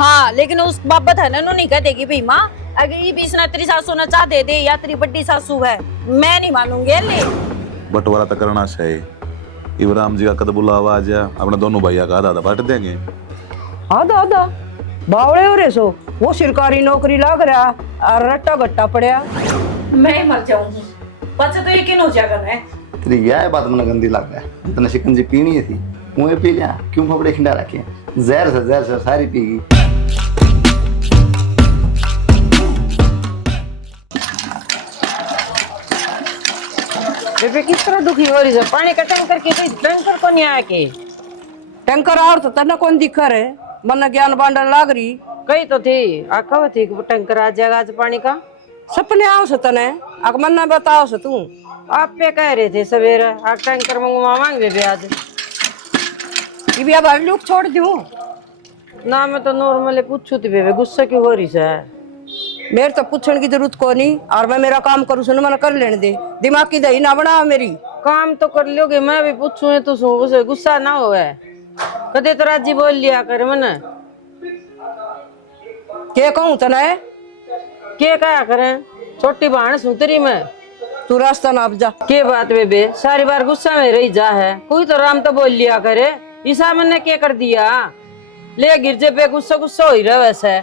हाँ लेकिन उस बाबत है ना नहीं कह देगी भाई माँ, अगर ये बीस ना तेरी सासू ना चाह दे या तेरी बड्डी सासू है, मैं नहीं मानूंगी ले। बंटवारा तो करना चाहिए। इब्राहिम जी का कद बुलावा आ जा, अपने दोनों भैया का आधा आधा बांट देंगे। हाँ दादा बावड़े हो रे सो, वो सरकारी नौकरी लाग रहा और रट्टा गट्टा पड़या। मैं मर जाऊंगी बच्चा तो यकीन हो जाएगा मैं। तेरी यह बात मन गंदी लग रहा है। जितना शिकंजी पीनी थी मुँह पी लिया, क्यों फपड़े खिंडा रखे, जहर से सारी पी गई। बेबे किस तरह दुखी हो रही है? पानी का टैंकर की टैंकर को नहीं आया के टैंकर और तो तना कौन दिखा रे, मन ज्ञान बांटन लाग रही। कही तो थी आखा थी कि टैंकर आ जाएगा आज पानी का। सपने आओ से तने आक मन ना बताओ से तू। आप पे कह रहे थे सवेरे आ टैंकर मंगवाएंगे बेबे आज। ये भी अब लुक छोड़ दूं ना, मैं तो नॉर्मली पूछू थी बेबे, गुस्सा क्यों हो रही है? मेरे तो पूछने की जरूरत को नहीं, और मैं मेरा काम करूँ सुन मन कर लेने दे, दिमाग की दही ना बना मेरी। काम तो कर लोगे, मैं भी पूछू तो उसे गुस्सा ना हो है। कदे तो राजी बोल लिया कर मन के कहूँ तने के कहा करें, छोटी बहन सुतरी में तू रास्ता ना अब जा। के बात बेबे सारी बार गुस्सा में रही जा है, कोई तो राम तो बोल लिया करे। ईसा मन ने क्या कर दिया, ले गिरजे पे गुस्सा गुस्सा हो ही रहा वैसे।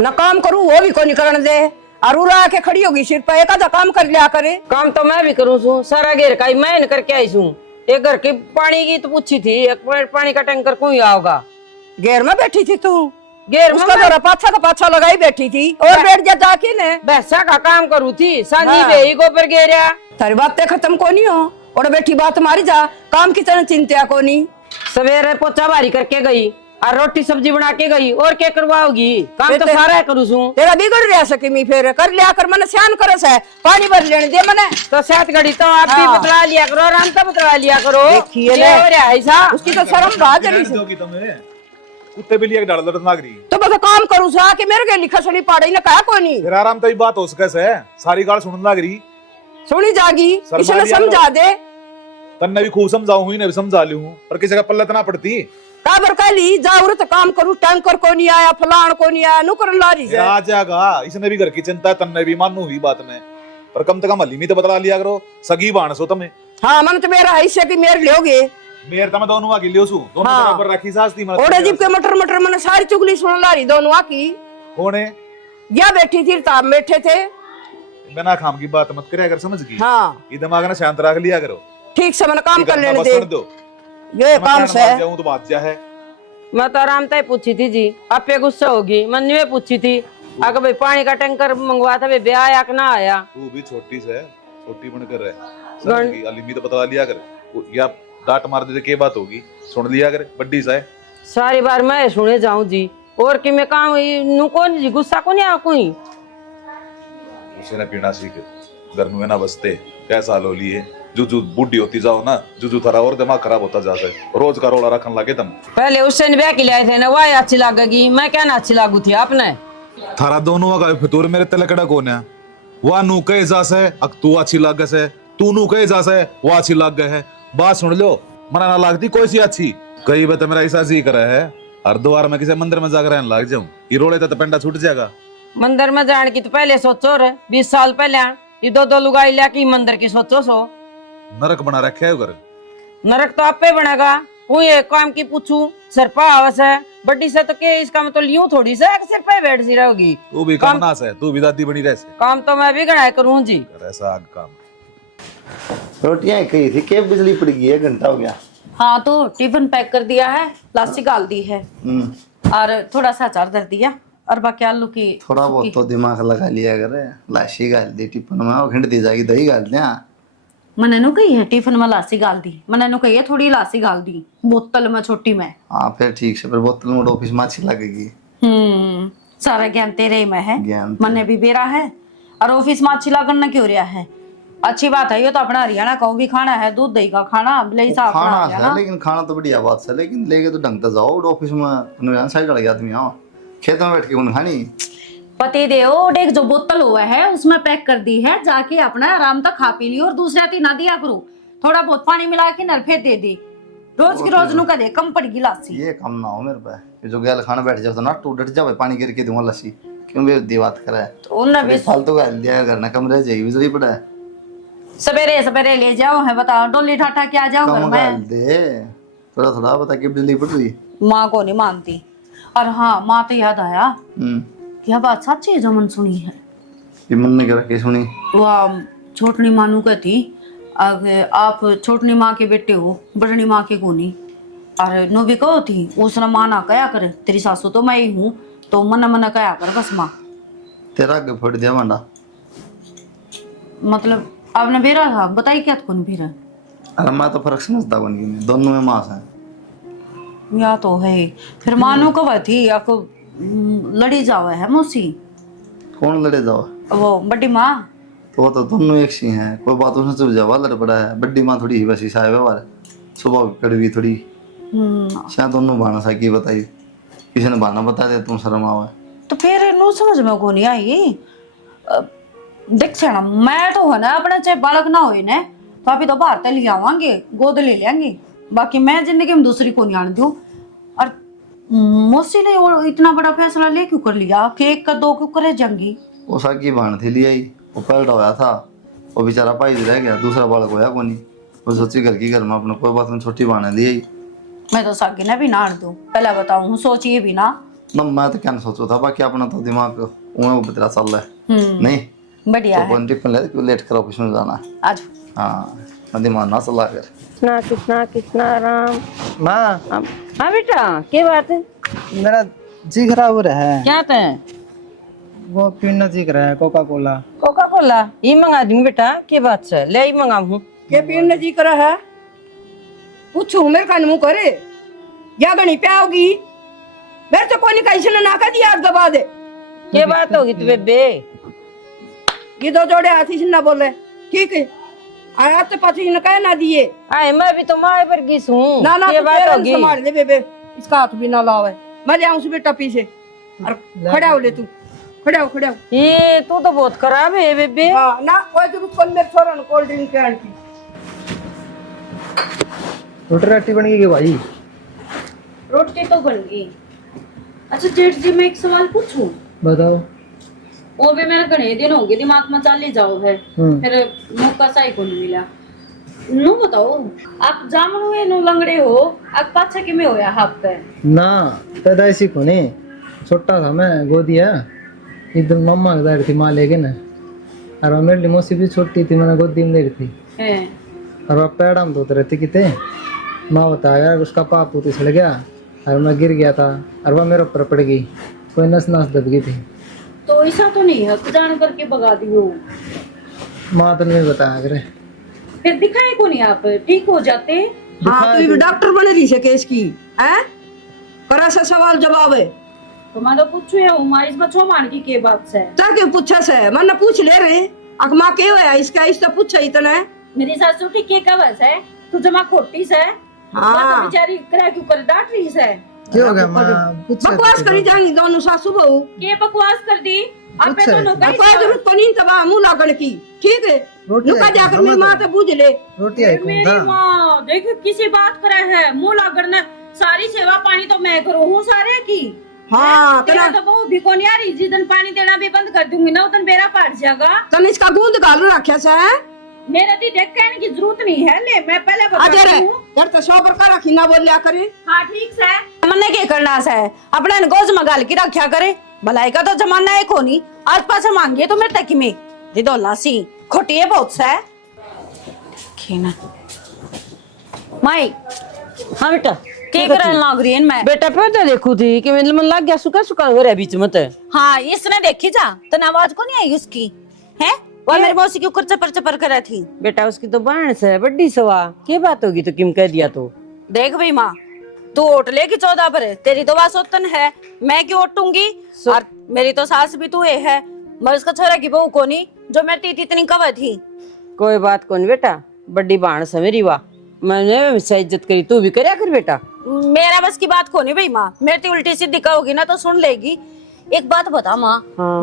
न काम करूँ वो भी को नहीं करने दे, और उरा आके खड़ी होगी सिर पर, एक आधा काम कर लिया करे। काम तो मैं भी करूँ छू, सारा घेर का मैं करके आई छू। एक घर की पानी की तो पूछी थी, एक पानी का टैंकर क्यों ही आओगा। घेर में बैठी थी तू, घेर उसका में जरा पाछा का पाछा लगाई बैठी थी, और बैठ जा जाके ने भैंसा का काम करू थी, सांझी हाँ। बेही गोबर घेरिया। तारी बातें खत्म को नहीं हो, और बैठी बात मारी जा, काम की तरह चिंता को नहीं। सवेरे पोछा भारी करके गई और रोटी सब्जी बना के गई, और क्या करवाओगी? काम तो ते- सारा करू छू। तेरा बिगड़ रहा सके मी फिर कर लिया कर, मन स्यान करस है, पानी भर लेने दे मने। तो सात घड़ी तो आप भी हाँ। बतला लिया करो, आराम तो बतला लिया करो। देखिए ये हो रहा है ऐसा। उसकी तो शर्म बाज रही से। दोगी तुम्हें कुत्ते बिल्ली एक डाल दर्द नागरी। तो बस काम करूँ सा कि मेरे के लिखा सड़ी पाड़ी ना कहा कोई नहीं। फिर आराम तई बात हो सके से सारी गाल सुनन लाग रही। सुनी जागी, शर्मा इसने लिया समझा दे। तन्ने भी खूब समझाऊं हुई ने भी समझा ली हूं, पर किसी का पल्ला तना पड़ती। काबर काली जाऊर तो काम करूँ, टैंकर को नहीं आया, फलान को नहीं आया, नुकर लारी से। आ जाएगा, इसने भी घर की चिंता है, तन्ने भी मानू हुई बात में, पर कम से कम हली में तो बतला लिया करो। सगी बाणस हो तुम्हें। हाँ मन तो मेरा ऐसे कि मेरे लोगे मेरे तमे दोनों आगे लियो सु, दोनों हाँ। बराबर रखी सास थी। ओड़े जीप के मटर मटर मैंने सारी चुगली सुन ला रही दोनों की। होने या बैठी थी ताम बैठे थे। बिना खाम की बात मत करे, अगर समझ गई। हाँ ये दिमाग ना शांत रख लिया करो। ठीक से मैंने काम ठीक है, कर लेने बस दे, कर दो। ये काम से है। जाऊं तो बात क्या है। मैं तो आराम से पूछी थी जी, आप पे गुस्सा होगी। मन ने पूछी थी अगर भाई पानी का टैंकर मंगवा था, भाई आया कि ना आया। तू भी छोटी से छोटी बनकर रहे, समझ गई। अलीमी तो बतला लिया कर, या डांट मार दे के बात होगी, सुन लिया कर। बड्डी सा है सारी बार मैं सुने जाऊं जी, और कि मैं काम नु कौन जी गुस्सा को नहीं आ कोई। उसे ना पीना सीख, घर में ना बसते कैसा लो लिए। जुजू बुढ़ी होती जाओ ना, जुजू थारा और दिमाग खराब होता जाता है। रोज का रोला रखन लगे तुम। पहले उससे ब्याह के लाए थे ना, वह अच्छी लगेगी, मैं क्या ना अच्छी लागू थी आपने। थारा दोनों का फितूर मेरे तलकड़ा कौन है? वह नू कहे जा से अक तू अच्छी लाग से, तू नू कहे जा से वो अच्छी लाग गए है। बात सुन लो, मना ना लगती कोई सी अच्छी। कई बात मेरा ऐसा जी करे है, हर द्वार में किसी मंदिर में जाकर रहने लग जाऊं, ये रोड़े तो पेंडा छूट जाएगा। मंदिर में जाने की तो पहले सोचो रे, 20 साल पहले ये दो लुगाई लिया की मंदिर की सोचो सो। नरक बना रखे है घर। नरक तो आपे बनेगा। कोई एक काम की पूछू सिरपा आवस है, बड्डी से तो के इसका मतलब लियूं थोड़ी से सिर पे बैठ सी रहोगी। तू भी कम ना से, तू भी दादी बनी रह से। काम तो मैं भी गणाए करूं जी। ऐसा आग काम। रोटियां कही थी के बिजली पड़ गई है, घंटा हो गया। हाँ तो टिफिन पैक कर दिया है, लासी गाल दी है और थोड़ा सा अचार धर दिया, और बाकी आलू की थोड़ा बहुत तो दिमाग लगा लिया करे। लाशी गाल दी टिफिन में, वो घंट दी जाएगी, दही गाल दिया। मैंने नु कही है टिफिन में लासी गाल दी, मैंने नु कही है थोड़ी लासी गाल दी बोतल में छोटी में। हाँ फिर ठीक से, फिर बोतल में ऑफिस में अच्छी लगेगी। सारा ज्ञान तेरे में है, ज्ञान मैंने भी बेरा है, और ऑफिस में अच्छी लगन न क्यों रहा है। अच्छी बात है, ये तो अपना हरियाणा का भी खाना है, दूध दही का खाना भले सा अपना खाना हरियाणा। है, लेकिन खाना तो बढ़िया बात है, लेकिन लेके तो ढंग से जाओ ऑफिस में। साइड लग आदमी आओ खेत में बैठ के उन्हें खानी। पति देव एक जो बोतल हुआ है उसमें पैक कर दी है, जाके अपना आराम तक खा पी लियो, और दूसरे आती ना दिया करो, थोड़ा बहुत पानी मिला के नरफे दे दी। रोज की रोज नु कदे कम पड़ गई लासी। ये काम ना हो मेरे पे, ये जो गैल खाना बैठ जाओ तो ना टूट डट जावे, पानी गिर के दूंगा लस्सी, क्यों बे दी बात करे। तो उन्हें भी फालतू का दिया करना, कमरे जाई बिजली पड़ा है, सवेरे सवेरे ले जाओ है, बताओ डोली ठाठा क्या जाओ घर कम में। गाल दे थोड़ा थोड़ा बता के बिजली पड़ रही। माँ को नहीं मानती। और हाँ माँ तो याद आया, क्या बात सच्ची है जो मन सुनी है। ये मन ने क्या सुनी? वह छोटनी मानू कहती आप छोटनी माँ के बेटे हो, बड़नी माँ के को नहीं। और नो भी कहो थी उसने माना कया कर, तेरी सासू तो मैं ही हूँ, तो मन मन कया कर बस माँ। तेरा आगे फोड़ दिया भांडा। मतलब आपने बेरा था, बताई क्या कौन बेरा? अरे मैं तो फर्क समझता बन गई, दोनों में मास है। या तो है फिर मानो कब थी आपको लड़ी जावे है मौसी। कौन लड़े जाओ? वो बड़ी माँ तो वो तो दोनों एक सी हैं, कोई बात उसने तो जवाब लड़ पड़ा है। बड्डी माँ थोड़ी ही वैसी सा है व्यवहार, सुबह कड़वी थोड़ी, शायद दोनों बाना सा की बताई, किसी ने बाना बता दिया तुम शर्म आवे। तो फिर नो समझ में को नहीं आई। देख सेना मैं तो है ना अपना चाहे बालक ना हो ने तो अभी तो बाहर तक ले आवांगे, गोद ले लेंगे, बाकी मैं जिंदगी में दूसरी को नहीं आने दूं। और मौसी ने वो इतना बड़ा फैसला ले क्यों कर लिया कि एक का दो क्यों करे जंगी? वो साकी बाण थी लिया ही, वो पलटा होया था, वो बेचारा पाई रह गया, दूसरा बालक होया कोनी। वो सोची घर की घर में अपने कोई बात में छोटी बाण ली ही। मैं तो साकी ने भी नाड़ दूं, पहले बताऊं सोचिए भी ना। मैं तो क्या सोचो था, बाकी अपना तो दिमाग वो बतरा चल रहा है। नहीं बढ़िया तो है। बंटी पे ले क्यों लेट करो, कुछ में जाना है। आज हाँ मैं दिमाग ना चला कर। कृष्णा कृष्णा कृष्णा राम। माँ हाँ बेटा क्या बात है? मेरा जी खराब हो रहा है, क्या था? वो पीना जी रहा है कोका कोला। कोका कोला ये मंगा दूंगी बेटा, क्या बात से ले ही मंगाऊं। के पीने जी करा है? पूछू मेरे कान मुंह करे या गणी प्याओगी? मेरे तो कोई कैसे ना कर दिया दबा दे। क्या बात होगी तू बेबे? ये दो जोड़े हाथी से ना बोले, ठीक है? आया तो पति ने कह ना दिए। आए मैं भी तो माँ पर गिस हूँ। ना ना क्या तो बात तेरे होगी? संभाल ले बेबे, इसका हाथ भी ना लावे। मैं ले आऊं बेटा पीछे और खड़ा हो ले तू, खड़ा हो। ये तू तो बहुत खराब है बेबे। हाँ ना कोई जरूरत कौन मेरे छोरा ने कोल्ड ड्रिंक के आंटी। रोटी राटी बन गई भाई? रोटी तो बन गई। अच्छा जेठ जी मैं एक सवाल पूछूं? बताओ। वो भी मेरे घने दिन हो गए दिमाग में चाल ही जाओ है, फिर मौका सही को नहीं मिला। नो बताओ आप जामन हुए नो लंगड़े हो, आप पाछा कि में होया हाथ पे? ना पैदाइशी को नहीं, छोटा था मैं, गोदिया इधर मम्मा के दायर थी, माँ लेके ना। और वो मेरी मौसी भी छोटी थी, मैंने गोदी में देखी थी। हैं और वह पैड़ा में धोते रहती किते, माँ बताया उसका पाप उतर चल गया और मैं गिर गया था और वह मेरे ऊपर पड़ गई, कोई नस नस दब गई थी। तो ऐसा तो नहीं है जान करके भगा दियो? माँ तो नहीं बताया करे। फिर दिखाए को नहीं आप ठीक हो जाते? हाँ तू भी डॉक्टर बन रही है केस की हैं? करा सा सवाल जवाब है तो मैं तो पूछू है उमा इसमें छो मान की के बात से ताकि पूछा से मन पूछ ले रहे अकमा के होया इसका इसका पूछा इतना है। मेरी सासू ठीक के का बस है तू जमा खोटी से हाँ बेचारी करा क्यों कर डांट रही से? क्या हो गया माँ? बकवास करी जाएंगी दोनों सासू बहू। के बकवास कर दी आप अच्छा, दोनों अब कोई जरूरत को नहीं तबा मुंह लागण की, ठीक है? रोटी नुका है, जाकर मेरी माँ तो बूझ ले। रोटी आई कौन मेरी था? माँ देखो किसी बात करे है मुंह लागण सारी सेवा पानी तो मैं करूँ हूँ सारे की। हाँ तेरा तना तो बहु भी कौन यार जिस पानी देना भी बंद कर दूंगी ना उधर बेरा पाट जाएगा। तन इसका गूंद गाल रखा से है। मेरा दी देख कहने की जरूरत नहीं है, ले मैं पहले अजय बता रे दूं। कर तो 100 प्रकार रखी ना बोल लिया करे। हाँ ठीक से मन्ने के करना से अपने गोज में गाल की रखा करे, भलाई का तो जमाना है कोनी आज पास मांगिए तो मेरे तक में दे दो लासी खोटी है बहुत से खेना माई। हाँ बेटा के करन लग रही है मैं बेटा पता देखू थी कि मेरे मन लग गया सुखा सुखा हो रहा है बीच में तो। हाँ इसने देखी जा तो आवाज को नहीं आई उसकी है वो मेरी मौसी के ऊपर चपर चपर कर रही थी। बेटा उसकी तो बाण से बड्डी सवा क्या बात होगी तो किम कह दिया तो? देख भाई माँ तू ओट लेगी 14 पर तेरी तो बात सोतन है, मैं क्यों ओटूंगी? और मेरी तो सास भी तू है मैं उसका छोरा की बहू को नहीं जो मेरी तीती इतनी कवा थी। कोई बात कौन बेटा, बड्डी बाण से मेरी वाह, मैंने हमेशा इज्जत करी, तू भी करया कर बेटा। मेरा बस की बात को नहीं भाई माँ, मेरी उल्टी सीधी कहोगी ना तो सुन लेगी। एक बात बता माँ, हाँ।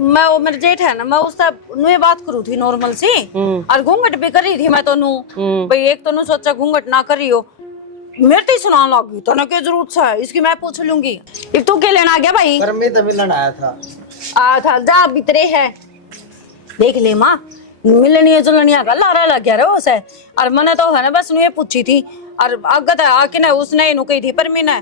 मैं वो मेरे जेठ है ना, मैं उससे नुए बात करू थी नॉर्मल सी और घूंघट भी करी थी मैं तो नू भाई एक तो नू सोचा घूंघट ना करी हो मेरे तो ही सुनाने लगी तो ना क्या जरूरत है इसकी, मैं पूछ लूंगी। अब तू क्या लेना आ गया भाई? पर मैं तो मिलन आया था। आ था जा भीतरे है, देख ले माँ मिलनी जुलनिया का लारा लग गया रे उसे। और मैंने तो है ना बस ये पूछी थी और आगे आके ना उसने इन्हू कही थी पर मैंने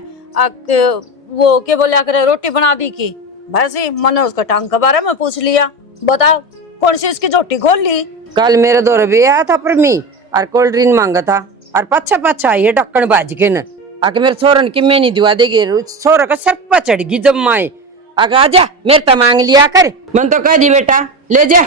वो क्या बोलिया करे रोटी बना दी की, बस ही मैंने उसका टांग के बारे में पूछ लिया। बताओ कौन सी उसकी झोटी खोल ली? कल मेरे दौर भी आया था परमी और कोल्ड ड्रिंक मांगा था और पच्छा पच्छा ये ढक्कन बाज के न आके मेरे छोरन की मैं नहीं दिवा देगी, छोरा का सर पर चढ़ गई जब माए आगे आजा मेरे तो मांग लिया कर। मन तो कह दी बेटा ले जा।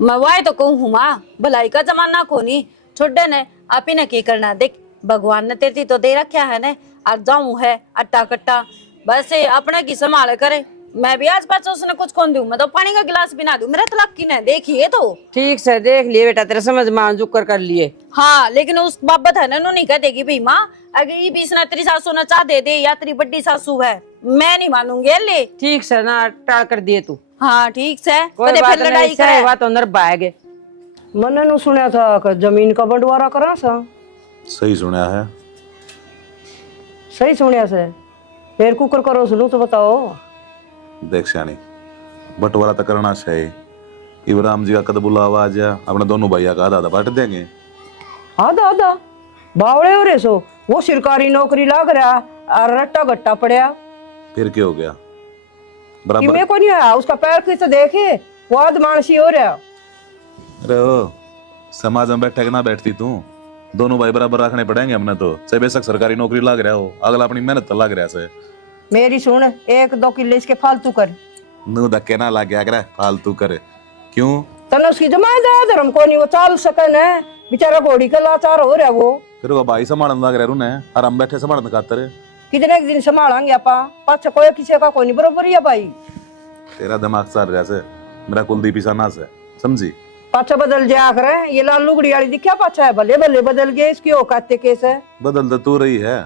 मैं वाई तो कहूँ हूँ माँ, भलाई का जमाना को नहीं छोड़े ने आप ही ने क्या करना। देख भगवान ने तेरी तो दे रखा है ने, आज जाऊँ है अट्टा कट्टा बस अपने की संभाल करे। मैं भी आज पास उसने कुछ कौन दूं, मैं तो पानी का गिलास भी ना दूं, मेरा तलाक की ने देखिए तो। ठीक से देख लिए बेटा, तेरे समझ मान जुकर कर लिए। हाँ लेकिन उस बाबत है ना नहीं कह देगी भाई माँ अगर ये बीस ना तेरी सासू ना चाह दे या तेरी बड्डी सासू है, मैं नहीं मानूंगी ले। ठीक से ना टाल कर दिए तू। हाँ ठीक से कोई कदे बात फिर लड़ाई नहीं, करे। बात अंदर बाएगे। मैंने नु सुना था कि जमीन का बंटवारा करा सा। सही सुना है। सही सुनिया से फिर कुकर करो सुनू तो बताओ। देख श्यानी बंटवारा तो करना चाहिए। इब्राहिम जी का कद बुलावा आ जा, अपने दोनों भैया का आधा आधा बांट देंगे। आधा आधा बावड़े हो रे सो, वो सरकारी नौकरी लाग रहा और रट्टा गट्टा पड़या। फिर क्या हो गया? कि बराबर मैं को नहीं आया उसका पैर किस देखे वो आदमानसी हो रहा। अरे ओ समाज में बैठे ना बैठती तू, दोनों भाई बराबर रखने पड़ेंगे हमने तो। चाहे बेशक सरकारी नौकरी लाग रहा हो, अगला अपनी मेहनत तो लाग रहा से। मेरी सुन 1-2 किले इसके फालतू कर। नू धक्के ना लाग गया करे फालतू करे। क्यों? तने उसकी जमायत है धर्म को नहीं वो चाल सकन है, बेचारा घोड़ी का लाचार हो रहा वो। फिर वो भाई संभालन लग रहा रूने और हम बैठे संभालन खातर। कितने दिन संभालेंगे आपा, पाछा कोई किसी का कोई नहीं बराबर है भाई। तेरा दिमाग चल रहा से, मेरा कुलदीप ईसाना से समझी। पाछा बदल जा करे, ये लाल लुगड़ी वाली दिखा पाछा है भले भले बदल गए, इसकी औकात केस है। बदल तो तू रही है,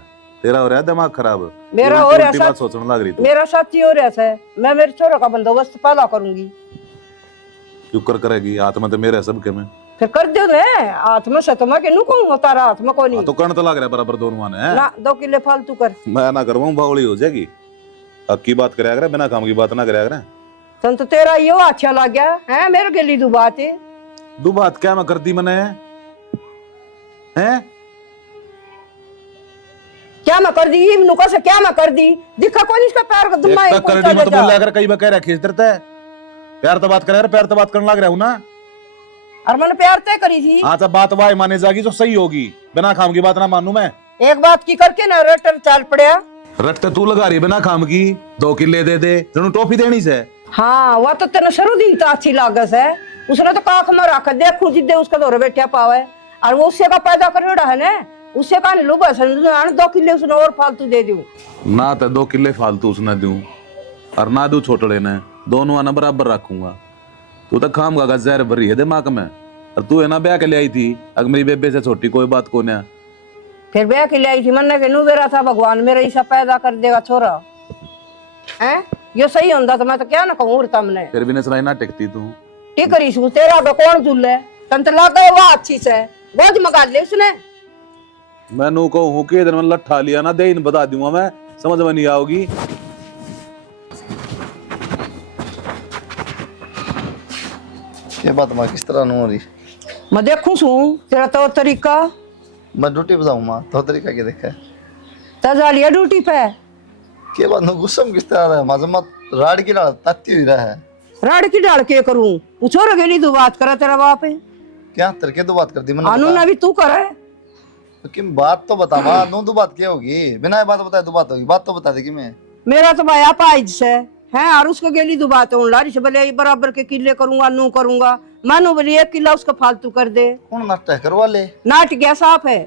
तेरा हो रहा है दिमाग खराब। मेरा ये हो उल्टी रहा बात है सोचने लग रही तू। मेरा साथी हो रहा है, मैं मेरे छोरों का बंदोबस्त पहला करूंगी। क्यों कर करेगी? हाथ में तो मेरे सबके में। फिर कर दो ने हाथ में सतमा के नु कहूंगा तारा हाथ में कोनी तो कर्ण तो लग रहा है बराबर दोनों ने। ना 2 किले फालतू कर। मैं ना करवाऊं बावली हो जाएगी। हक की बात कराया करे, बिना काम की बात ना कराया करे। तन तो तेरा यो अच्छा लग गया है, मेरे के लिए दो बात है। दो बात क्या मैं कर दी मैंने? हैं? क्या मैं कर दी नुका से, क्या मैं कर दी दिखा कौन इसका पैर का दुम्मा एक तक कर दी, मैं तो बोल रहा कई मैं कह रहा खींच देता है। प्यार तो बात करे, प्यार तो बात करने लग रहा हूं ना। और मैंने प्यार तय करी थी। हाँ तो बात वाई माने जाएगी जो सही होगी, बिना काम की बात ना मानू मैं। एक बात की करके ना रटर चाल पड़या। रट तो तू लगा रही बिना काम की। 2 किले दे दे, जनु टॉफी देनी से। हाँ वो तो तेने शुरू दिन तो अच्छी लागत है, उसने तो काख में रख देखू जिद्दे उसका दौरे बैठा पावे और वो उससे का पैदा कर रहा है ना, उससे का लो बस 2 किले उसने और फालतू दे दूं ना। तो 2 किले फालतू उसने दूं और ना दूं छोटड़े ने, दोनों आना बराबर रखूंगा। तू तो खाम का जहर भरी है दिमाग में। और तू है ना ब्याह के ले आई थी, अगर मेरी बेबे से छोटी कोई बात को ना। फिर ब्याह के लिए आई थी मन के नु बेरा था भगवान मेरा ऐसा पैदा कर देगा छोरा हैं, ये सही होता तो मैं तो क्या ना कहूँ तुमने। फिर भी ने सुनाई ना टिकती तू। की करी सू तेरा कौन झूले तन तो लग गए वो अच्छी से बोझ मगा ले उसने। मैं नू कहूँ कि इधर मैं लट्ठा लिया ना दे इन बता दूंगा मैं, समझ में नहीं आओगी। ये बात माँ किस तरह हो रही? मैं देखूं सू तेरा तो तरीका मैं ड्यूटी पे जाऊँ माँ, तो तरीका क्या देखा है? तजा लिया ड्यूटी पे के बात नो गुस्सा में किस तरह रहा है? माँ मत राड की डाल ताती हुई रहा है। राड की डाल के करूं पूछो रे गेली तू बात करा तेरा बाप है क्या तरके तो बात कर दी मैंने? अनु ना भी तू करे तो किम बात तो बता माँ, नो दो बात क्या होगी? बिना ये बात बताए दो बात होगी, बात तो बता दे कि मैं मेरा तो भाई पाइज से है और उसको गेली दो बात हो लारी से भले बराबर के किले करूंगा नू करूंगा, मानो बोले 1 किला उसका फालतू कर दे। कौन नाटक है करवा ले? नाट गया साफ है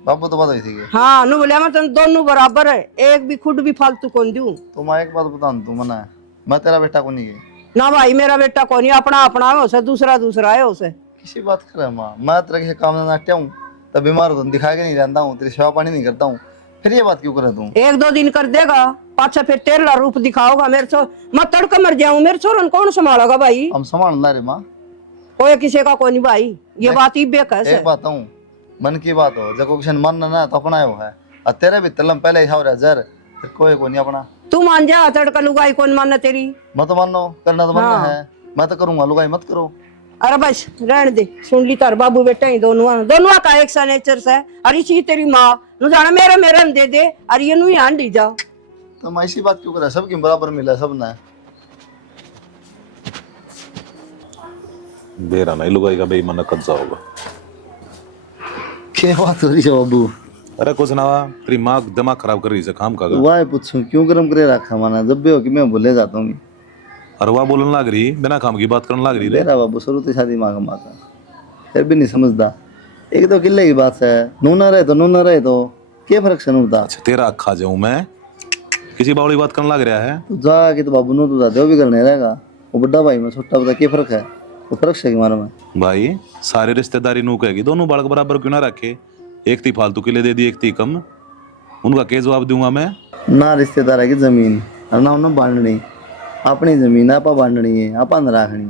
बाबू तो बात हुई थी। हाँ नु बोले मैं तुम दोनों बराबर है, एक भी खुद भी फालतू कौन दूं। तो मैं एक बात बता तू मना है, मैं तेरा बेटा को नहीं है ना भाई, मेरा बेटा कौन नहीं, अपना अपना है उसे, दूसरा दूसरा है उसे। किसी बात कर माँ, मैं तेरा किसी काम में नाट्या हूँ तब बीमार होता दिखा के नहीं रहता हूँ, तेरी सेवा पानी नहीं करता हूँ, फिर ये बात क्यों करे तू? 1-2 दिन कर देगा पाछा फिर तेरा रूप दिखाओगा मेरे से, मैं तड़का मर जाऊं मेरे छोरन कौन संभालेगा भाई? हम संभालना रे माँ, कोई किसी का कोई नहीं भाई, ये बात ही बेकस है। एक बात हूँ मन की बात हो जब किसी मन ना तो अपना वो है और तेरे भी तलम पहले ही हावरा जर फिर कोई को नहीं अपना। तू मान जा, तड़का लुगाई कौन मानना तेरी। मैं तो मानो करना तो बनना हाँ। है, मैं तो करूंगा, लुगाई मत करो। अरे बस रहने दे, सुन ली तार बाबू बेटा ही दोनों का एक सा नेचर से। अरे ची तेरी माँ नु जाना मेरे मेरे में दे दे, अरे ये नु यहाँ डी जा। तो मैं ऐसी बात क्यों करा, सबकी बराबर मिला सब ना। बेरा नहीं लुगाई का बेईमान कब्जा होगा। क्या बात हो रही है बाबू? अरे कुछ ना, तेरी माँ दिमाग खराब कर रही है काम का। वाह पूछूं क्यों गरम करे रखा माना, जब भी हो कि मैं भूले जाता हूँ। और वह बोलने लग रही बिना काम की बात करने लग रही रे। मेरा बाबू शुरू से शादी मांगा माता फिर भी नहीं समझता। एक तो किले की बात है, नूना रहे तो क्या फर्क से नूता। अच्छा तेरा अखा जाऊं मैं, किसी बावली बात करने लग रहा है। तू जा के तो बाबू नो तो जाते हो भी करने रहेगा, वो बड़ा भाई मैं छोटा बता क्या फर्क है, वो फर्क से मारा मैं। भाई सारी रिश्तेदारी नू कहेगी, दोनों बालक बराबर क्यों ना रखे, एक थी फालतू के लिए दे दी एक थी कम, उनका क्या जवाब दूंगा मैं। ना रिश्तेदार है की जमीन और ना उन्हें बांटनी, अपनी जमीन आपा बांटनी है, आपा न रखनी,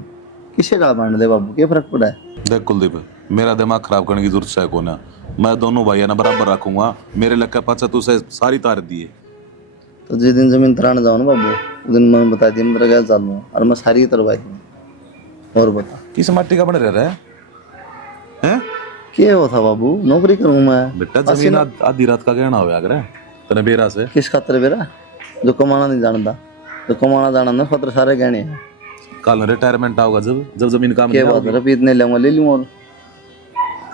किसे का बांट दे बाबू, क्या फर्क पड़ा है। देख कुलदीप, मेरा दिमाग खराब करने की जरूरत है को ना, मैं दोनों भाइयों ना बराबर रखूंगा, मेरे लग पाचा तुझे सारी तार दिए। तो जिस दिन जमीन तराने जाओ ना बाबू, उस दिन मैं बता दिया मैं तेरा गैस डाल दूँ और मैं सारी तरवाई दूँ। और बता किस मट्टी का बन रहा है हैं? क्या हो था बाबू, नौकरी करूँ मैं। बेटा जमीन आधी रात का गहना हो अगर तने बेरा से किस खातर बेरा, जो कमाना नहीं जानता, जो कमाना जाना ना खतर सारे गहने हैं। कल रिटायरमेंट आओगा जब जमीन काम क्या नहीं बात है, होगी, रफी इतने लूंगा ले लूँ और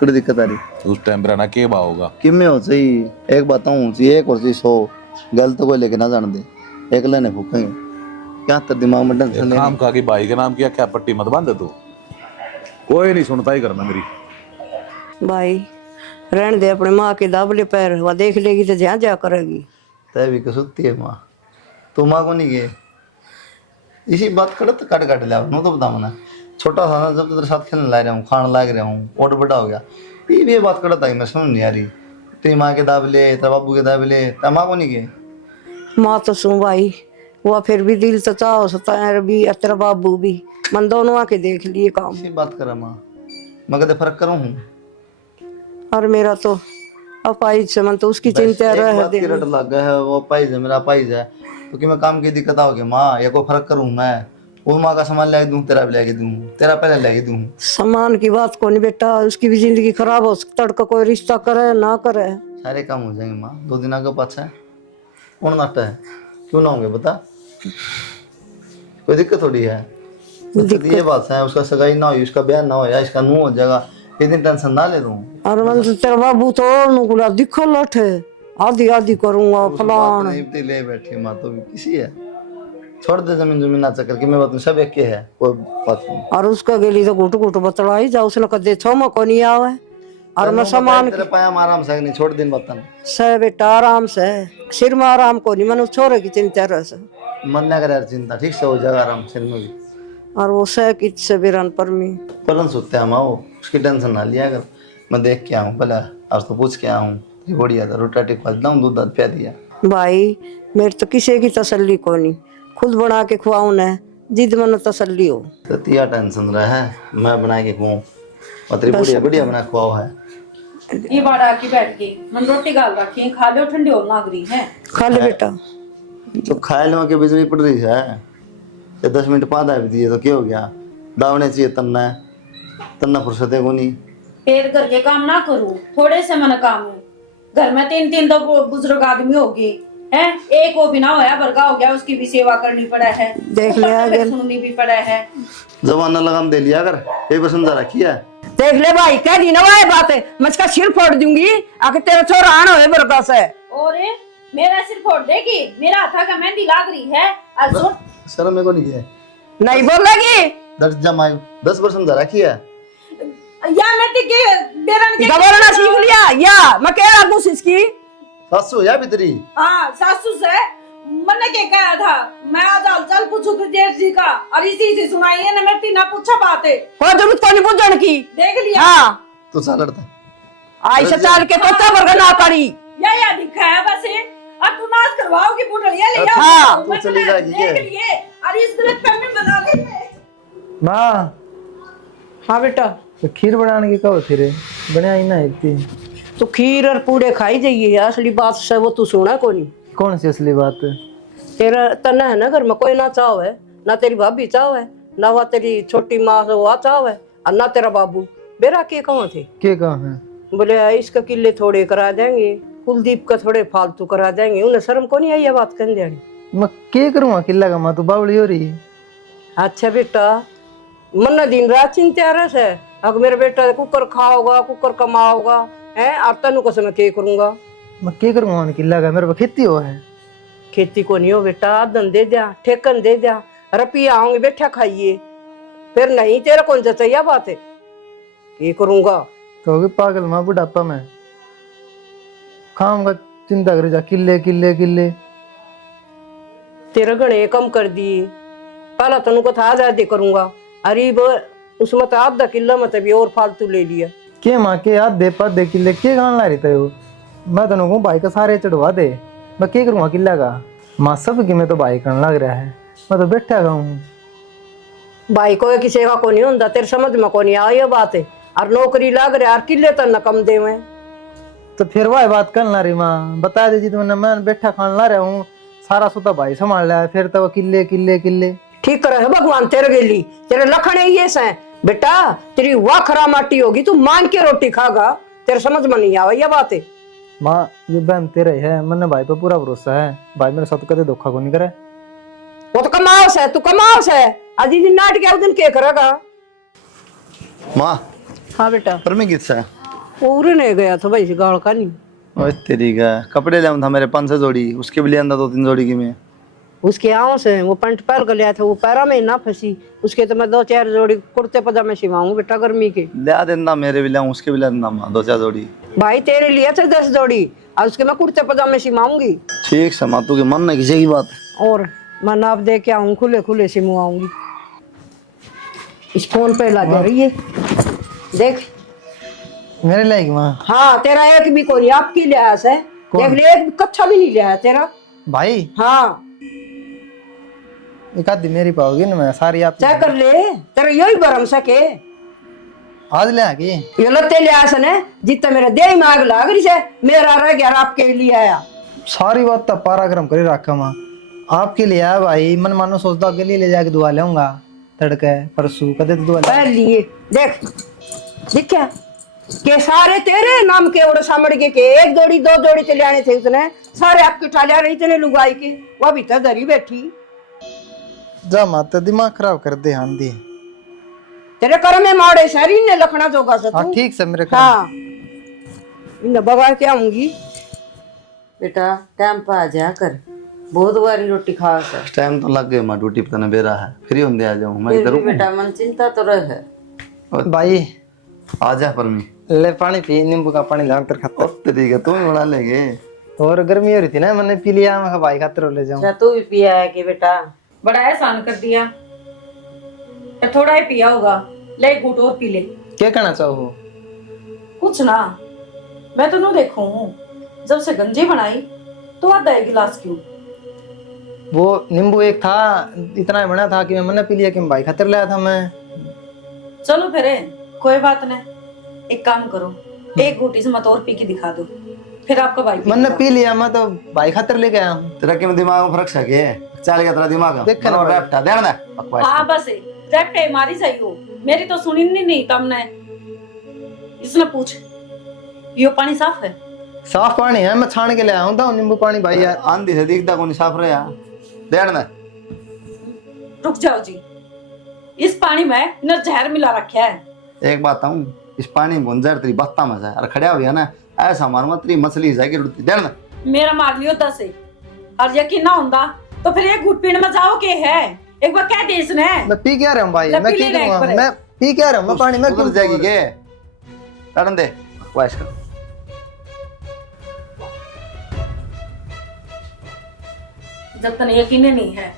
कड़ी दिक्कत आ रही। उस टाइम रहना के बा होगा। किमें हो चाहिए, एक बताऊँ चाहिए एक और चीज 100 गलत कोई लेके ना जान दे, एक लेने भूखेंगे क्या तर दिमाग में टेंशन ले। काम का कि भाई के नाम किया क्या पट्टी मत बांध दे तू, कोई नहीं सुनता ही करना मेरी। भाई रहने दे, अपने माँ के दाबले पैर, वह देख लेगी तो जहाँ जा करेगी। तय भी कसुत्ती है माँ, तू माँ को नहीं गए इसी बात कर तो काट काट लिया नो तो बता मना। छोटा था ना जब तो तेरे साथ खेलने ला रहा हूँ, खाने लाग रहा हूँ, और बड़ा हो गया फिर भी ये बात करता है, मैं समझ नहीं आ रही। तेरी माँ के दाबले, तेरा बाबू के दाबले, तेरा माँ को नहीं गए। माँ तो सुन भाई, वह फिर भी दिल तो चाहो सता है भी, और तेरा बाबू भी, मन दोनों आके देख लिए काम। इसी बात करा माँ, मैं कदे फर्क करूँ हूँ। और मेरा तो अपाइज से मन तो उसकी चिंता रह दे। रट लग गया है, वो पाइज है मेरा पाइज है, तो कि मैं काम की दिक्कत होगी माँ, या कोई फर्क करूँ मैं, वो माँ का सामान ले दूँ, तेरा भी लेके दूँ, तेरा पहले लेके दूँ। सामान की बात को नहीं बेटा, उसकी भी जिंदगी खराब हो सकता, तड़का कोई रिश्ता करे ना करे। सारे काम हो जाएंगे माँ, 2 दिन आगे पाछा है कौन नाटा है, क्यों ना होंगे बता, कोई दिक्कत थोड़ी है। ये बात है, उसका सगाई ना हो, उसका ब्याह ना हो, या इसका नू हो जाएगा, इतनी टेंशन ना ले दूँ। और मन तो तेरा बाबू तो नुकुला दिखो लठ है, आधी आधी करूंगा फलान। नहीं ले बैठी माँ, तो किसी है, छोड़ दे जमीन ना चक्कर की, मैं बात सब एक के है, कोई बात नहीं। और उसका गेली तो घुट घुट बतलाई जा, उसने कदे छोमा को नहीं आवे। और मैं सामान तेरे पाया आराम से नहीं छोड़ दिन बतन से बेटा आराम से, सिर में आराम को नहीं, मन छोरे की चिंता रह से। मन ना करे यार चिंता, ठीक से हो जाएगा आराम से में भी। और वो सह की से बिरन पर मी पलन सोते हैं माँ, उसकी टेंशन ना लिया कर, मैं देख के आऊँ पहले, आज तो पूछ के आऊँ, बढ़िया था, रोटा टिक खा दूँ, दूध दाद पिया दिया। भाई मेरे तो किसी की तसल्ली को नहीं, खुद बना के खुआऊं न, जिद मन तसल्ली हो। तो तिया टेंशन रहा है, मैं बना के खुआऊँ, और तेरी बढ़िया बढ़िया बना खुआओ है। ये बाड़ा आके बैठ गई, मन रोटी गाल रखी, खा लो, ठंडी और नागरी है। खा ले बेटा। तो खाए लो के बिजली पड़ रही है, ये 10 मिनट बाद आ भी दिए तो क्या हो गया, दावने चाहिए तन्ना फुर्सत है को नहीं। पेट करके काम ना करूँ, थोड़े से मन काम है, घर में 3 तो बुजुर्ग आदमी होगी है, एक वो बिना होया बरगा हो गया, उसकी भी सेवा करनी पड़ा है, देख लिया ऊपर से सुननी भी पड़ा है। जवाना लगाम दे लिया कर, ये पर समझा रखी है। देख ले भाई, कह दी ना वो बात है, मैं इसका सिर फोड़ दूंगी, आके तेरा छोरा आना है बरकस है। और मेरा सिर फोड़ देगी, मेरा हाथा का मेहंदी लाग रही है। और शर्म मेरे को नहीं है, नहीं बोलेगी, दर्ज जमाई 10 बार समझा रखी है। या मैं टिके बेरन के बोलना सीख लिया, या मैं कह रहा हूँ इसकी सासू या बितरी। हाँ सासू से मैंने क्या कहा था, मैं आज हालचाल पूछू तो जेठ जी का, और इसी से सुनाई है ना, मैं तीना पूछा बात है, कोई जरूरत को नहीं पूछने की। देख लिया। हाँ तू चल लड़ता ऐसा चाल के तो बरगा ना करी। या दिखा है बस है, और तू नाच करवाओगी बुढ़िया ले आओ। हाँ, तू चली जाएगी क्या? देख लिए, और इस गलत फहमी बना दी है। माँ हाँ बेटा तो खीर बनाने की कहो थे रे, बना ही ना इतनी। तो खीर और पूड़े खाई जाइए, असली बात से वो तू सुना को नहीं। कौन सी असली बात है? तेरा तना है ना घर में कोई ना चाव है, ना तेरी भाभी चाव है, ना वह तेरी छोटी माँ से वह चाव है, और ना तेरा बाबू। बेरा के कहाँ थे? के कहा है? बोले इसका किले थोड़े करा देंगे, कुलदीप का थोड़े फालतू करा देंगे। उन्हें शर्म को नहीं आई ये बात कहने देनी। मैं के करूँगा किला का, माँ तो बावली हो रही। अच्छा बेटा, मन दिन रात चिंता रस है, अगर मेरा बेटा कुकर खाओगा कुकर कमाओगा है, और तनु को समय के करूंगा। मैं के करूँगा किला का, मेरे पास खेती हो है। खेती को नहीं हो बेटा, धन दे दिया, ठेकन दे दिया, रुपया आओगे बैठा खाइए, फिर नहीं तेरा कौन सा चाहिए बात है ये करूंगा। तो होगी पागल माँ बुढ़ापा में खाऊंगा, चिंता करे जा किले किले किले। तेरे गणे कम कर दिए, पहला तनु को था आजादी करूंगा, अरे वो उसमें तो आधा किला में तभी और फालतू ले लिया। के माँ के याद दे पा दे किले के गान ला रही था वो। मैं तो कहूँ भाई का सारे चढ़वा दे, मैं के करूँगा किला का। माँ सब की मैं तो भाई करने लग रहा है, मैं तो बैठा हूँ। भाई को किसी का को नहीं होता, तेरे समझ में को नहीं आ ये बात है। और नौकरी लग रहा, और किले तो न कम दे में। तो फिर वह बात कर ला रही माँ, बता दीजिए तुमने, मैं बैठा खान ला रहा हूँ, सारा सुता भाई संभाल रहा है, फिर तो वो किले किले किले। ठीक करे है भगवान तेरे गेली, तेरे लखने ये से बेटा, तेरी वाह खरा माटी होगी, तू मांग के रोटी खागा, तेरे समझ में नहीं आवा ये बात है। माँ ये बहन तेरे है, मैंने भाई पे पूरा भरोसा है, भाई मेरे साथ कदे धोखा को नहीं करे। वो तो कमाओ से, तू कमाओ से, आज दिन नाट के दिन के करेगा। माँ हाँ बेटा, पर मैं किससे पूरे नहीं गया था भाई गाल का नहीं। ओए तेरी का कपड़े ले था मेरे 5-6 जोड़ी, उसके भी ले आंदा 2-3 जोड़ी की मैं। उसके आँव से वो पैंट पैर कर लिया था, वो पैरा में ना फंसी, उसके तो मैं 2-4 जोड़ी कुर्ते पजामे सिवाऊंगी बेटा गर्मी के। ले देना, मेरे भी ले उसके भी ले देना माँ 2-4 जोड़ी। भाई तेरे लिए थे 10 जोड़ी, और उसके मैं कुर्ते पजामे सिवाऊंगी। ठीक है माँ, तू के मन नहीं किसी की बात। और मैं नाप दे के आऊँ, खुले खुले सिमवाऊंगी। इस फोन पे लगा रही है देख। मेरे लायक माँ? हाँ तेरा एक भी कोई आपकी लिहाज है, देख ले एक कच्चा भी नहीं लिया है तेरा भाई। हाँ एक आधी मेरी पाओगी ना, मैं सारी आप क्या कर ले, तेरा यही बरम सके। आज ले आके ये लत्ते लिहाज ने जितना मेरा देह में आग लग रही है, मेरा रह गया आपके लिए आया। सारी बात तो पाराक्रम करे रखा माँ, आपके लिए आया भाई। मन मानो सोचता के लिए ले जाके दुआ लेऊंगा, तड़के परसों कदे तो दुआ पहन लिए देख दिखा के सारे तेरे नाम के उड़ सामड़ के एक जोड़ी 2 जोड़ी चले आने थे उसने, सारे आपके टालिया रही थे लुगाई के, वो भी तो धरी बैठी। जा माता दिमाग खराब कर दे हां दी, तेरे कर्म में माड़े शरीर ने लखना जोगा से हाँ तू। ठीक से मेरे हाँ इन बगा के आऊंगी बेटा, टाइम पे आ जा कर, बहुत बारी रोटी खा कर। टाइम तो लग गया माँ, ड्यूटी पे तो बेरा है, फ्री होने आ जाऊँ मैं इधर। बेटा मन चिंता तो रहे भाई। आ जा पर मैं ले पानी पी, नींबू का पानी लाग कर खाता। ठीक है, तुम ही बना लेंगे। और गर्मी हो रही थी ना, मैंने पी लिया, मैं कहा भाई खातिर ले जाऊं। अच्छा तू भी पिया है कि बेटा? बड़ा एहसान कर दिया, थोड़ा ही पिया होगा, ले घूट और पी ले। क्या कहना चाहो? कुछ ना, मैं तो नहीं देखूं जब से गंजी बनाई तो आधा एक गिलास क्यों। वो नींबू एक था, इतना बना था कि मैंने पी लिया, कि भाई खातिर लाया था मैं। चलो फिर कोई बात नहीं, एक काम करो, एक घूटी से मत और पी के दिखा दो, फिर आपका भाई मैंने पी लिया, मैं तो भाई खातिर लेके आया हूँ। तेरा के दिमाग में फर्क सके चल गया तेरा दिमाग देख ना भाई। बैठा देना बकवास। हाँ बस रेप्टे मारी सही हो, मेरी तो सुनी नहीं तमने। इसने पूछ यो पानी साफ है? साफ पानी है, मैं छान के ले आया हूँ नींबू पानी भाई यार। आंधी से दिखता कौन साफ रहे यार, देना। रुक जाओ जी, इस पानी में न जहर मिला रखा है। एक बात कहूं, इस पानी में गुंजर तेरी बत्ता मजा है, और खड़ा हुआ ना ऐसा मार मत तेरी मछली जाएगी रुड़ती देना। मेरा मार लियो 10 से, और यकीन ना होता तो फिर एक घुट पीने में जाओ के है, एक बार कह दे इसने। मैं पी क्या रहा हूँ भाई, ले मैं पी क्या ले करूँगा, एक बार। मैं पी क्या रहा हूँ, मैं पानी में उधर जाएगी के तड़न दे बकवास कर। जब तक यकीन नहीं है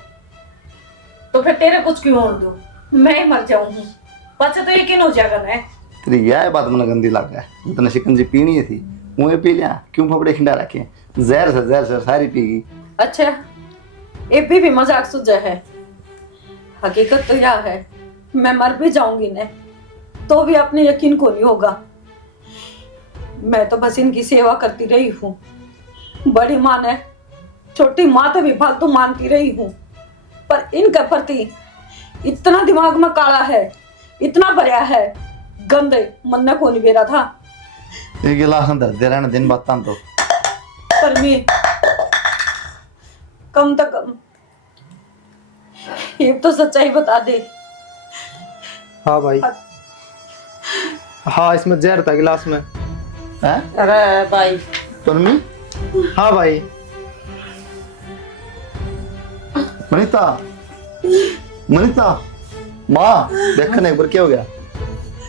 तो फिर तेरे कुछ क्यों होने दो, मैं ही मर जाऊंगी, बच्चे तो यकीन हो जाएगा ना। तेरी यह बात मुझे गंदी लग गया, जितना शिकंजी पीनी थी मुँह पी लिया, क्यों फपड़े खिंडा रखे, जहर से सारी पी गई। अच्छा ये भी मजाक सुझा है, हकीकत तो यह है मैं मर भी जाऊंगी ने तो भी अपने यकीन को नहीं होगा। मैं तो बस इनकी सेवा करती रही हूँ। बड़ी माँ ने छोटी माँ तो भी फालतू मानती रही हूँ, पर इनके प्रति इतना दिमाग में काला है, इतना भरा है, गंदे मन को नहीं बेरा था। एक गिलास अंदर दे रहने दिन बातां तो पर मैं कम तो कम ये तो सच्चाई बता दे। हाँ भाई, हाँ इसमें जहर था गिलास में। हैं अरे भाई परमी हाँ भाई। मनीता मनीता माँ देखने एक बार क्या हो गया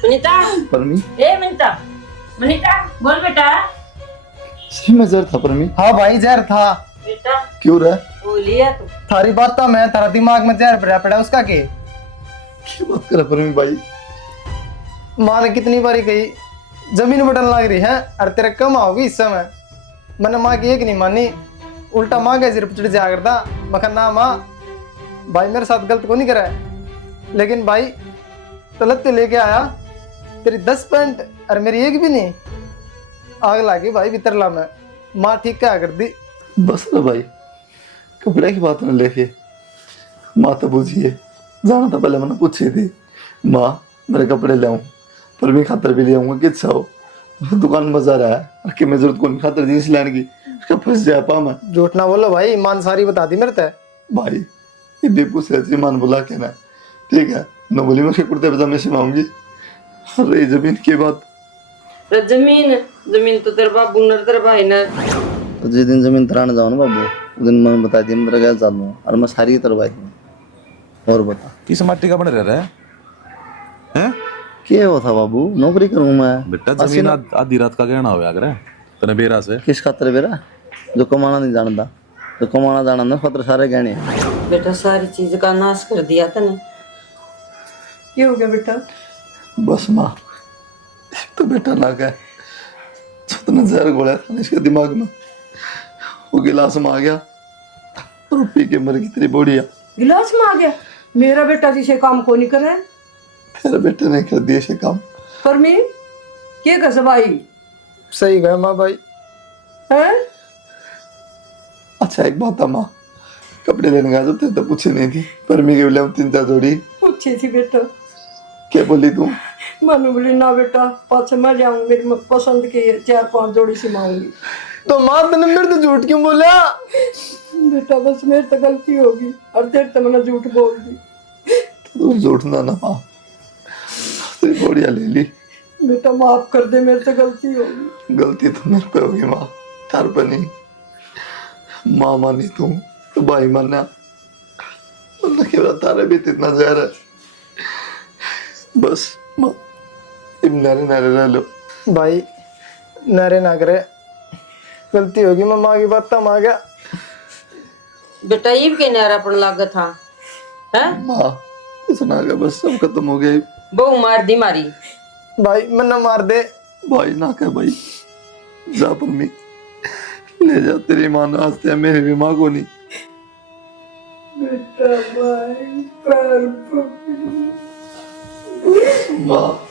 मनीता, परमी ए मनीता, मनीता बोल बेटा। सही में जहर था परमी हाँ भाई जहर था। बेटा क्यों रे बोलिए तू। थारी बात में थारा दिमाग में जहर भरा पड़ा उसका के। क्या बात कर परमी भाई माँ ने कितनी बारी कही जमीन बटन लग रही है और तेरे कम आओगी इस समय। मैंने माँ की एक नहीं मानी, उल्टा माँ के सिर पर चढ़ जाया करता। मैं ना माँ भाई मेरे साथ गलत को नहीं करा है, लेकिन भाई तलत ते लेके आया तेरी 10 पैंट और मेरी एक भी नहीं। आग लागी भाई भीतरला में। माँ ठीक क्या कर दी। बस रे भाई कपड़े की बात न लेके माँ तो बुझिए जाना तो पहले मैंने पूछी थी माँ मेरे कपड़े ले आऊँ पर भी खातर भी ले आऊंगा कितना हो दुकान में जा रहा है कि मैं जरूरत कौन खातर जींस लाने की उसका फंस जाया पा मैं झूठ ना बोलो भाई, ईमान सारी बता दी मेरे ते। भाई ये बेबू से ऐसी मान बुला के ना ठीक है न बोली मैं कुर्ते पजामे सिमाऊंगी। अरे जमीन की बात तो जमीन जमीन तो तेरे बाबू ने तेरे भाई ने। तो जिस दिन जमीन तराने जाओ ना बाबू उस दिन मैं बता दी मैं तेरा क्या चाल लूँ और मैं सारी तरवाई दूँ। और बता किस माटी का बन रहा है हैं? क्या हो था बाबू नौकरी करूँ मैं बेटा जमीन आधी रात का गहना हो अगर तने बेरा से किस खातर बेरा जो कमाना नहीं जानता जो कमाना जाना ना खातर सारे गहने बेटा सारी चीज का नाश कर दिया तने। क्या हो गया बेटा? बस माँ तो बेटा ना गया जितना जहर घोला था ना इसके दिमाग में वो गिलास में आ गया और पी के मर गई तेरी बोड़िया। गिलास में आ गया? मेरा बेटा जिसे काम को नहीं करे। तेरे बेटे ने कर दिया ये काम। पर मैं क्या कर भाई सही गया माँ भाई। है? अच्छा एक बात है माँ कपड़े लेने गया जब तेरे तो पूछे नहीं थी पर मैं के लिए 3-4 जोड़ी पूछी थी बेटा। क्या बोली तू मानू बोली ना बेटा पाछे मैं जाऊंगी मेरी पसंद की 4-5 जोड़ी सिमाऊंगी। तो माँ तूने मेरे तो झूठ क्यों बोला? बेटा बस मेरी तो गलती होगी और तेरे तो मैंने झूठ बोल दी। तू झूठ ना माँ तेरी बोड़िया ले ली। बेटा माफ कर दे मेरे से गलती होगी। गलती तो मेरे पे होगी माँ तार पे नहीं। माँ मानी तू तो भाई माना वरना केवल तारे भी इतना जहर है। बस माँ इब नारे नारे रह लो भाई नारे ना करे, गलती होगी। मैं माँ की बात तम आ गया। बेटा ईब के नारापन लागत था हैं? माँ सुना गया बस सब खत्म हो गया। बहु मार दी मारी। भाई मैं ना मार दे। भाई ना कह भाई जा पम्मी ले जा तेरी माँ ने हंसते हैं मेरी भी माँ को नहीं। बेटा भाई माँ